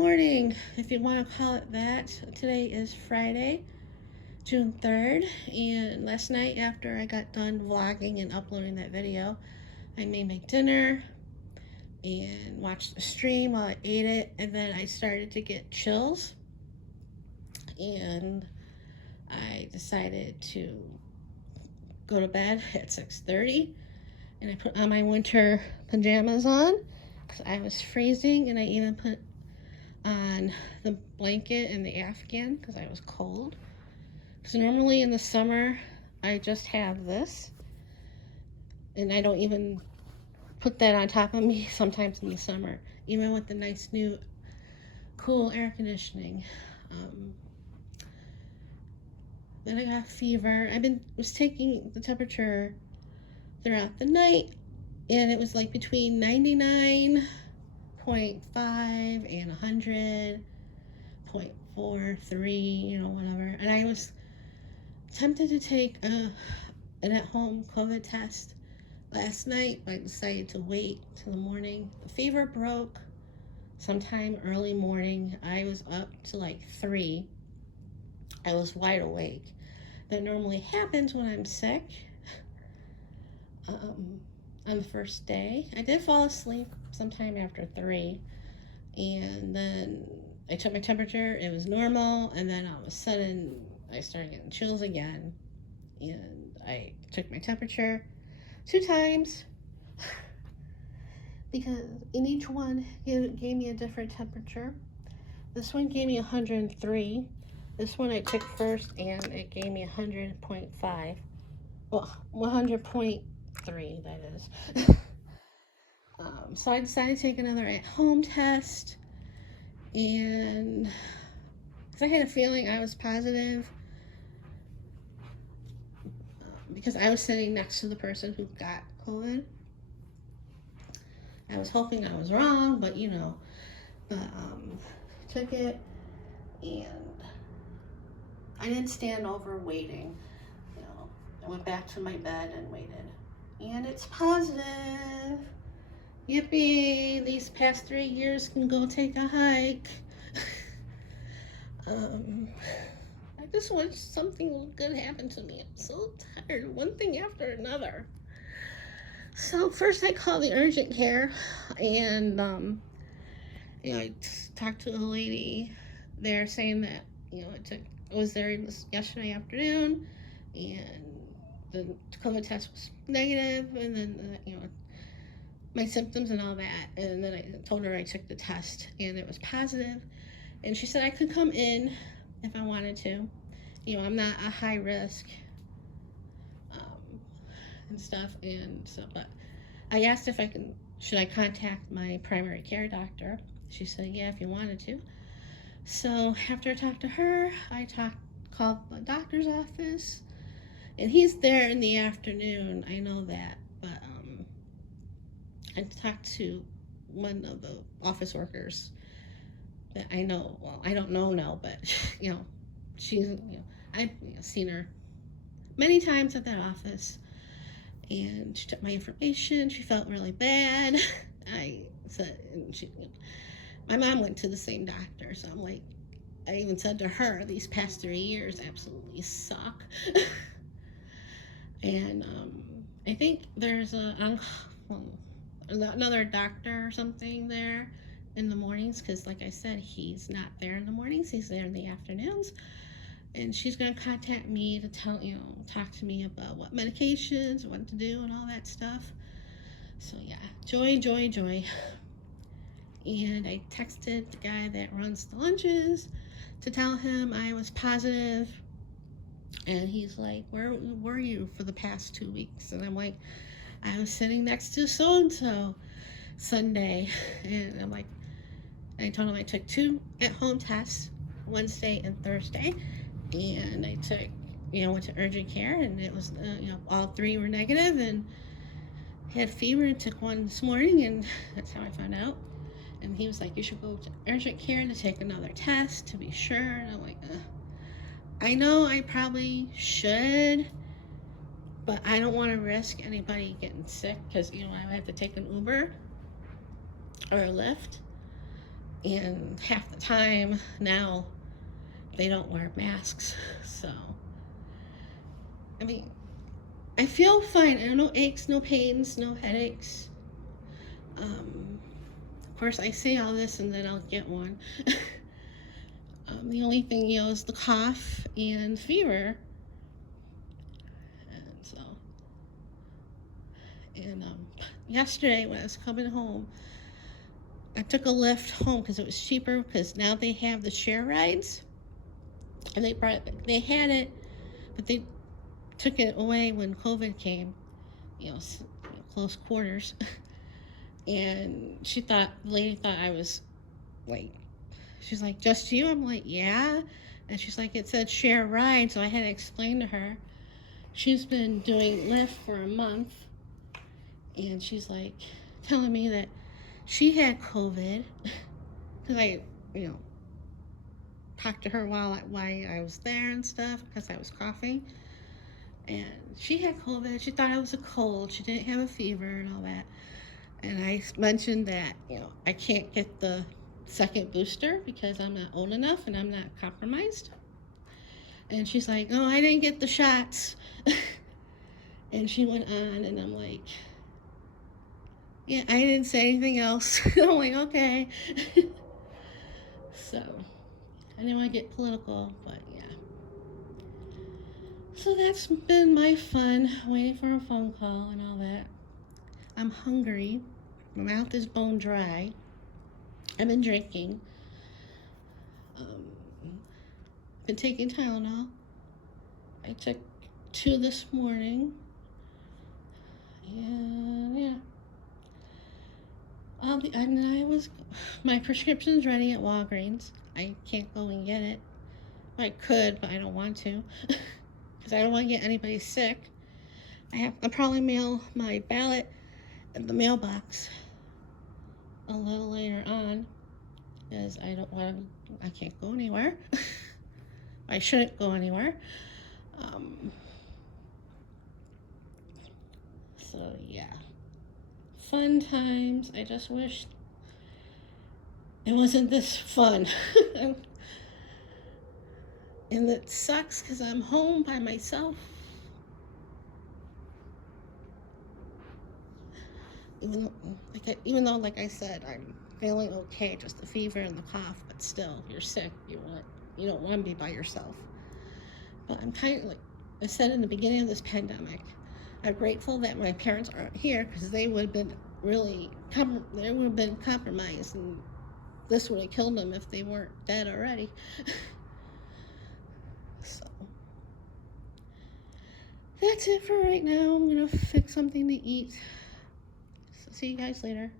morning, if you want to call it that. Today is Friday, June 3rd, and last night after I got done vlogging and uploading that video, I made my dinner and watched the stream while I ate it, and then I started to get chills, and I decided to go to bed at 6:30, and I put on my winter pajamas on because I was freezing, and I even put on the blanket and the Afghan because I was cold. Because normally in the summer I just have this, and I don't even put that on top of me sometimes in the summer, even with the nice new cool air conditioning. Then I got fever. Was taking the temperature throughout the night, and it was like between 99.5 and 100.43, whatever. And I was tempted to take an at-home COVID test last night, but I decided to wait till the morning. The fever broke sometime early morning. I was up to like 3. I was wide awake. That normally happens when I'm sick. On the first day, I did fall asleep sometime after 3, and then I took my temperature. It was normal, and then all of a sudden I started getting chills again, and I took my temperature 2 times because in each one gave me a different temperature. This one gave me 103. This one I took first, and it gave me 100.5. Well, 100.3, that is. So I decided to take another at-home test, and because I had a feeling I was positive, because I was sitting next to the person who got COVID. I was hoping I was wrong, but took it, and I didn't stand over waiting. I went back to my bed and waited, and it's positive. Yippee! These past 3 years can go take a hike. I just wish something good happened to me. I'm so tired, one thing after another. So first I called the urgent care, and I talked to a lady there saying that I was there yesterday afternoon, and the COVID test was negative, and then my symptoms and all that, and then I told her I took the test and it was positive, and she said I could come in if I wanted to. I'm not a high risk and stuff, and so, but I asked if should I contact my primary care doctor. She said yeah, if you wanted to. So after I talked to her, called the doctor's office, and he's there in the afternoon. I know that, but I talked to one of the office workers that I know. Well, I don't know now, but she's I've seen her many times at that office, and she took my information. She felt really bad. I said, and my mom went to the same doctor, so I'm like, I even said to her, these past 3 years absolutely suck. And I think there's another doctor or something there in the mornings, because like I said, he's not there in the mornings, he's there in the afternoons, and she's going to contact me to talk to me about what medications, what to do, and all that stuff. So yeah, joy. And I texted the guy that runs the lunches to tell him I was positive, and he's like, where were you for the past 2 weeks? And I'm like, I was sitting next to so-and-so Sunday. And I'm like, I told him I took 2 at-home tests, Wednesday and Thursday. And I took, went to urgent care, and it was, all 3 were negative, and had fever, and took one this morning, and that's how I found out. And he was like, you should go to urgent care to take another test to be sure. And I'm like, I know I probably should, but I don't want to risk anybody getting sick, because I have to take an Uber or a Lyft, And half the time now they don't wear masks. So, I mean, I feel fine. I have no aches, no pains, no headaches. Of course, I say all this and then I'll get one. The only thing, is the cough and fever. And so, and yesterday when I was coming home, I took a Lyft home because it was cheaper, because now they have the share rides. And they had it, but they took it away when COVID came, close quarters. And the lady thought I was like, she's like, just you? I'm like, yeah. And she's like, it said share ride. So I had to explain to her. She's been doing Lyft for a month. And she's like telling me that she had COVID. Because I, talked to her while I was there and stuff, because I was coughing. And she had COVID. She thought it was a cold. She didn't have a fever and all that. And I mentioned that, I can't get the second booster because I'm not old enough and I'm not compromised. And she's like, oh, I didn't get the shots. And she went on, and I'm like, yeah, I didn't say anything else. I'm like, okay. So, I didn't want to get political, but yeah. So that's been my fun, waiting for a phone call and all that. I'm hungry. My mouth is bone dry. I've been drinking. Been taking Tylenol. I took 2 this morning. And yeah. My prescription's ready at Walgreens. I can't go and get it. I could, but I don't want to. Because I don't want to get anybody sick. I'll probably mail my ballot in the mailbox a little later on, because I can't go anywhere. I shouldn't go anywhere. So yeah, fun times. I just wish it wasn't this fun. And it sucks because I'm home by myself. Even though, like I said, I'm feeling okay, just the fever and the cough, but still, you're sick. You don't want to be by yourself. But I'm kind of, like I said in the beginning of this pandemic, I'm grateful that my parents aren't here, because they would have been compromised, and this would have killed them if they weren't dead already. So that's it for right now. I'm gonna fix something to eat. So see you guys later.